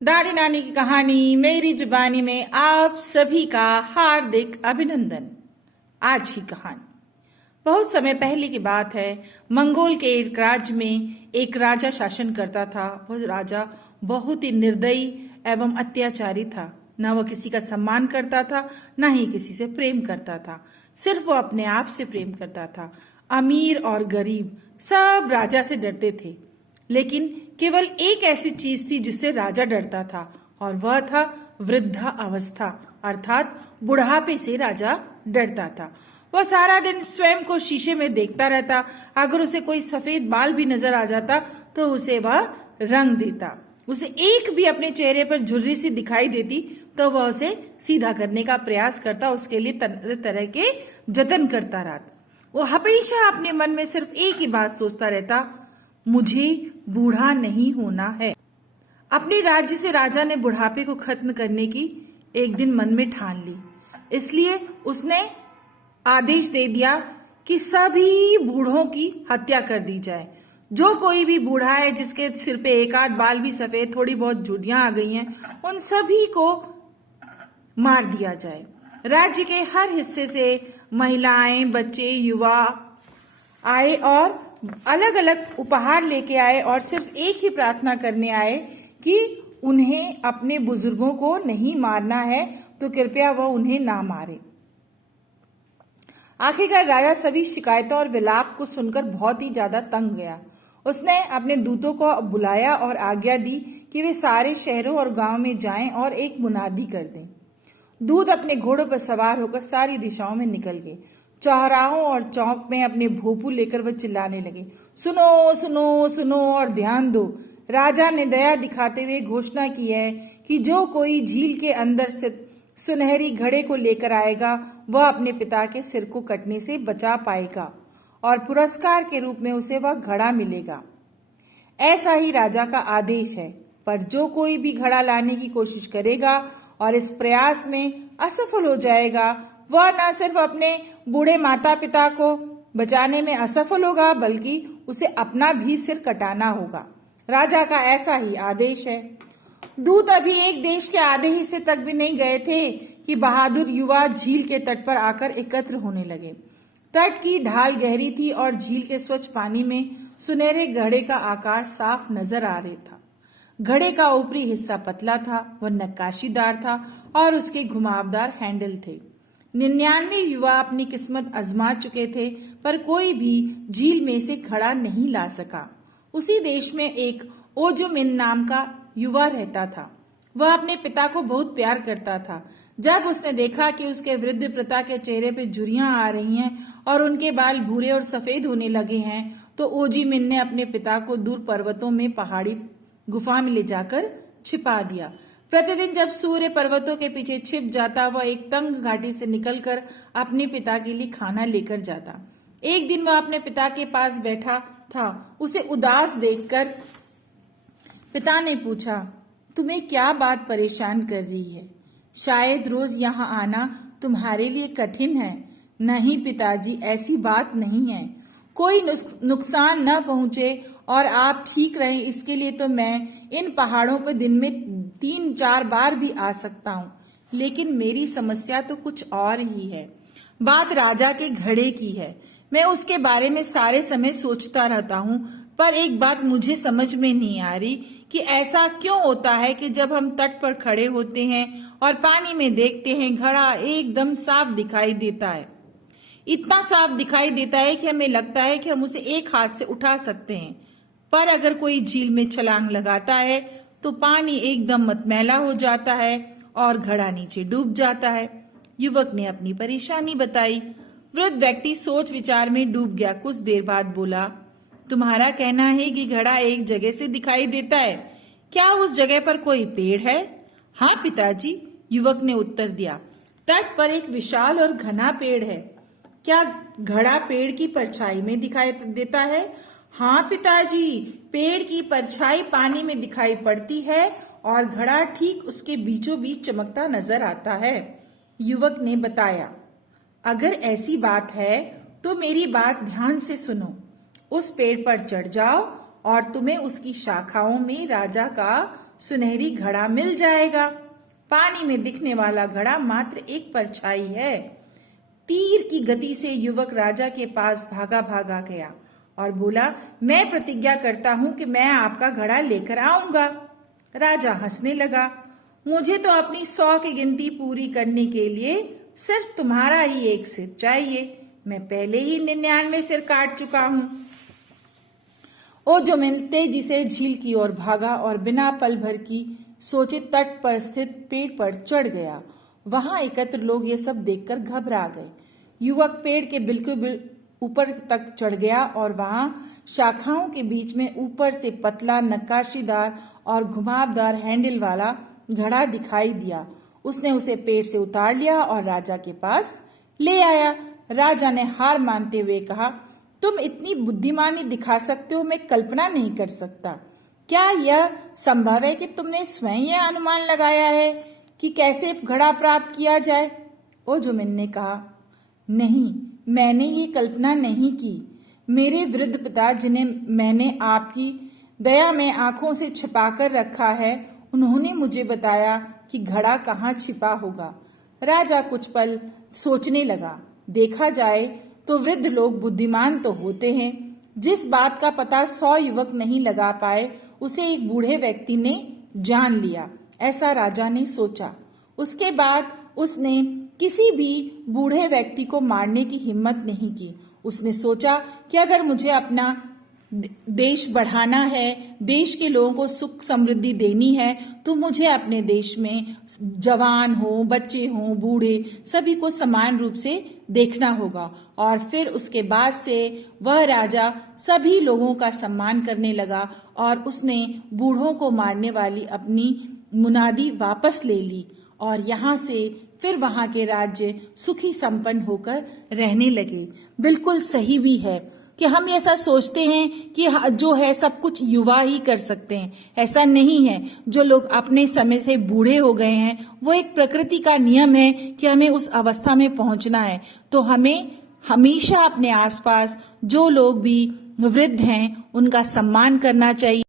दादी नानी की कहानी मेरी जुबानी में आप सभी का हार्दिक अभिनंदन। आज की कहानी बहुत समय पहले की बात है। मंगोल के एक राज्य में एक राजा शासन करता था। वह राजा बहुत ही निर्दयी एवं अत्याचारी था। न वह किसी का सम्मान करता था, न ही किसी से प्रेम करता था। सिर्फ वो अपने आप से प्रेम करता था। अमीर और गरीब सब राजा से डरते थे, लेकिन केवल एक ऐसी चीज थी जिससे राजा डरता था, और वह था वृद्धा अवस्था, अर्थात बुढ़ापे से राजा डरता था। वह सारा दिन स्वयं को शीशे में देखता रहता। अगर उसे कोई सफेद बाल भी नजर आ जाता तो उसे वह रंग देता। उसे एक भी अपने चेहरे पर झुर्री सी दिखाई देती तो वह उसे सीधा करने का प्रयास करता, उसके लिए तरह तरह के जतन करता रहता। वो हमेशा अपने मन में सिर्फ एक ही बात सोचता रहता, मुझे बूढ़ा नहीं होना है। अपने राज्य से राजा ने बुढ़ापे को खत्म करने की एक दिन मन में ठान ली। इसलिए उसने आदेश दे दिया कि सभी बूढ़ों की हत्या कर दी जाए। जो कोई भी बूढ़ा है जिसके सिर पे एक आध बाल भी सफेद, थोड़ी बहुत झुर्रियां आ गई हैं, उन सभी को मार दिया जाए। राज्य के हर हिस्से से महिलाएं, बच्चे, युवा आए और अलग अलग उपहार लेके आए और सिर्फ एक ही प्रार्थना करने आए कि उन्हें अपने बुजुर्गों को नहीं मारना है, तो कृपया वह उन्हें ना मारे। आखिरकार राजा सभी शिकायतों और विलाप को सुनकर बहुत ही ज्यादा तंग गया। उसने अपने दूतों को बुलाया और आज्ञा दी कि वे सारे शहरों और गांव में जाएं और एक मुनादी कर दें। दूत अपने घोड़ों पर सवार होकर सारी दिशाओं में निकल गए। चौराहों और चौक में अपने भोपू लेकर वह चिल्लाने लगे, सुनो सुनो सुनो और ध्यान दो। राजा ने दया दिखाते हुए घोषणा की है कि जो कोई झील के अंदर स्थित सुनहरी घड़े को लेकर आएगा वह अपने पिता के सिर को कटने से बचा पाएगा और पुरस्कार के रूप में उसे वह घड़ा मिलेगा। ऐसा ही राजा का आदेश है, पर जो कोई भी घड़ा लाने की कोशिश करेगा और इस प्रयास में असफल हो जाएगा, वह न सिर्फ अपने बूढ़े माता पिता को बचाने में असफल होगा, बल्कि उसे अपना भी सिर कटाना होगा। राजा का ऐसा ही आदेश है। दूत अभी एक देश के आधे हिस्से तक भी नहीं गए थे कि बहादुर युवा झील के तट पर आकर एकत्र होने लगे। तट की ढाल गहरी थी और झील के स्वच्छ पानी में सुनहरे घड़े का आकार साफ नजर आ रहा था। घड़े का ऊपरी हिस्सा पतला था, वह नक्काशीदार था और उसके घुमावदार हैंडल थे। 99 युवा अपनी किस्मत आजमा चुके थे, पर कोई भी झील में से घड़ा नहीं ला सका। उसी देश में एक ओजुमिन नाम का युवा रहता था। वह अपने पिता को बहुत प्यार करता था। जब उसने देखा कि उसके वृद्ध पिता के चेहरे पे झुर्रियां आ रही हैं और उनके बाल भूरे और सफेद होने लगे हैं, तो ओजुमिन ने अपने पिता को दूर पर्वतों में पहाड़ी गुफा में ले जाकर छिपा दिया। प्रतिदिन जब सूर्य पर्वतों के पीछे छिप जाता, वह एक तंग घाटी से निकलकर अपने पिता के लिए खाना लेकर जाता। एक दिन वह अपने पिता के पास बैठा था। उसे उदास देखकर पिता ने पूछा, तुम्हें क्या बात परेशान कर रही है? शायद रोज यहाँ आना तुम्हारे लिए कठिन है। नहीं पिताजी, ऐसी बात नहीं है। कोई नुकसान न पहुंचे और आप ठीक रहें, इसके लिए तो मैं इन पहाड़ों पर दिन में 3-4 बार भी आ सकता हूँ। लेकिन मेरी समस्या तो कुछ और ही है। बात राजा के घड़े की है। मैं उसके बारे में सारे समय सोचता रहता हूँ, पर एक बात मुझे समझ में नहीं आ रही कि ऐसा क्यों होता है कि जब हम तट पर खड़े होते हैं और पानी में देखते हैं, घड़ा एकदम साफ दिखाई देता है। इतना साफ दिखाई देता है कि हमें लगता है कि हम उसे एक हाथ से उठा सकते हैं, पर अगर कोई झील में छलांग लगाता है तो पानी एकदम मटमैला हो जाता है और घड़ा नीचे डूब जाता है। युवक ने अपनी परेशानी बताई। वृद्ध व्यक्ति सोच विचार में डूब गया। कुछ देर बाद बोला, तुम्हारा कहना है कि घड़ा एक जगह से दिखाई देता है। क्या उस जगह पर कोई पेड़ है? हाँ पिताजी, युवक ने उत्तर दिया। तट पर एक विशाल और घना पेड़ है। क्या घड़ा पेड़ की परछाई में दिखाई देता है? हाँ पिताजी, पेड़ की परछाई पानी में दिखाई पड़ती है और घड़ा ठीक उसके बीचों बीच चमकता नजर आता है, युवक ने बताया। अगर ऐसी बात है तो मेरी बात ध्यान से सुनो। उस पेड़ पर चढ़ जाओ और तुम्हें उसकी शाखाओं में राजा का सुनहरी घड़ा मिल जाएगा। पानी में दिखने वाला घड़ा मात्र एक परछाई है। तीर की गति से युवक राजा के पास भागा भागा गया और बोला, मैं प्रतिज्ञा करता हूं कि मैं आपका घड़ा लेकर आऊंगा। राजा हंसने लगा, मुझे तो अपनी 100 की गिनती पूरी करने के लिए सिर्फ तुम्हारा ही एक सिर चाहिए। मैं पहले ही 99 सिर काट चुका हूं। ओजोमिन तेजी से झील की ओर भागा और बिना पल भर की सोचे तट पर स्थित पेड़ पर चढ़ गया। वहां एकत्र लोग ये सब देखकर घबरा गए। युवक पेड़ के बिल्कुल ऊपर तक चढ़ गया और वहां शाखाओं के बीच में ऊपर से पतला, नक्काशीदार और घुमावदार हैंडल वाला घड़ा दिखाई दिया। उसने उसे पेड़ से उतार लिया और राजा के पास ले आया। राजा ने हार मानते हुए कहा, तुम इतनी बुद्धिमानी दिखा सकते हो, मैं कल्पना नहीं कर सकता। क्या यह संभव है कि तुमने स्वयं यह अनुमान लगाया है कि कैसे घड़ा प्राप्त किया जाए? ओजोमिन ने कहा, नहीं, मैंने ये कल्पना नहीं की। मेरे वृद्ध पिता, जिन्हें मैंने आपकी दया में आंखों से छिपाकर रखा है, उन्होंने मुझे बताया कि घड़ा कहाँ छिपा होगा। राजा कुछ पल सोचने लगा। देखा जाए तो वृद्ध लोग बुद्धिमान तो होते हैं। जिस बात का पता 100 युवक नहीं लगा पाए, उसे एक बूढ़े व्यक्ति ने जान लिया, ऐसा राजा ने सोचा। उसके बाद उसने किसी भी बूढ़े व्यक्ति को मारने की हिम्मत नहीं की। उसने सोचा कि अगर मुझे अपना देश बढ़ाना है, देश के लोगों को सुख समृद्धि देनी है, तो मुझे अपने देश में जवान हो, बच्चे हो, बूढ़े, सभी को समान रूप से देखना होगा। और फिर उसके बाद से वह राजा सभी लोगों का सम्मान करने लगा और उसने बूढ़ों को मारने वाली अपनी मुनादी वापस ले ली और यहाँ से फिर वहां के राज्य सुखी संपन्न होकर रहने लगे। बिल्कुल सही भी है कि हम ऐसा सोचते हैं कि जो है सब कुछ युवा ही कर सकते हैं। ऐसा नहीं है। जो लोग अपने समय से बूढ़े हो गए हैं, वो एक प्रकृति का नियम है कि हमें उस अवस्था में पहुंचना है। तो हमें हमेशा अपने आसपास जो लोग भी वृद्ध हैं, उनका सम्मान करना चाहिए।